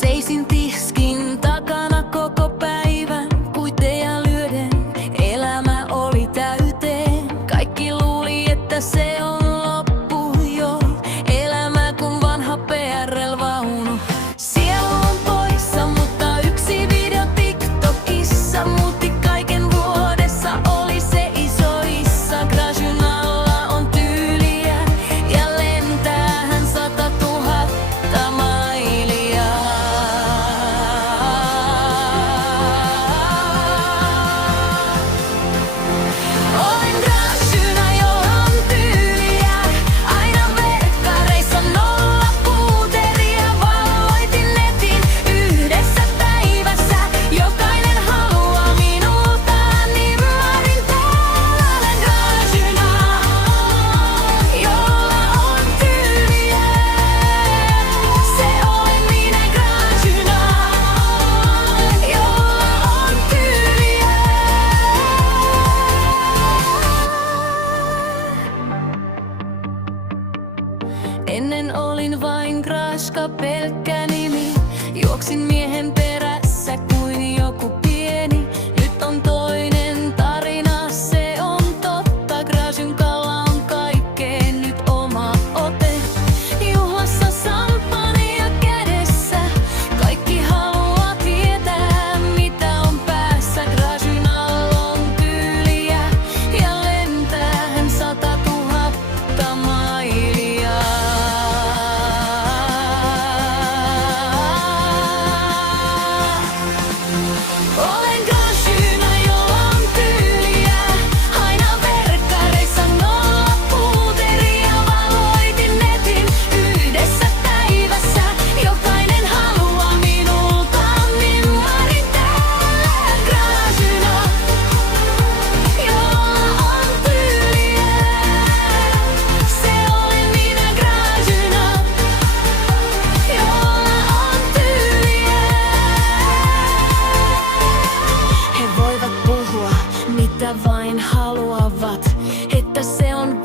Seisin tiskin takana koko päivän, puiteja lyöden, elämä oli täyteen. Kaikki luuli, että se on loppu jo, elämä kun vanha PRL-vaunu. Sielu on poissa, mutta yksi video TikTokissa muutti kaiken vuodessa, oli se isoissa. Grashyn alla on tyyliä ja lentää hän 100 000 mailia. Olen Grashynä, jolla on tyyliä, aina verkkareissa nolla puuteria. Valloitin netin yhdessä päivässä, jokainen haluaa minulta nimmarin. Olen Grashynä, jolla on tyyliä, se olen minä. Grashynä, jolla on tyyliä. Ennen olin vain Grashka, pelkkä nimi. Juoksin miehen perässä kuin joku pieni. Nyt on toinen tarina, se on totta. Grashyn kalla on kaikkeen nyt oma ote. Juhlassa sampania kädessä, kaikki haluaa tietää mitä on päässä. Grashyn alla on tyyliä ja lentää hän 100 000 mailia. Olen Grashynä, jolla on tyyliä, aina verkkareissa nolla puuteria. Valloitin netin yhdessä päivässä, jokainen haluaa minulta nimmarin. Grashynä, jolla on tyyliä, se olen minä. Grashynä, jolla on tyyliä. He voivat puhua mitä vain haluavat, että se on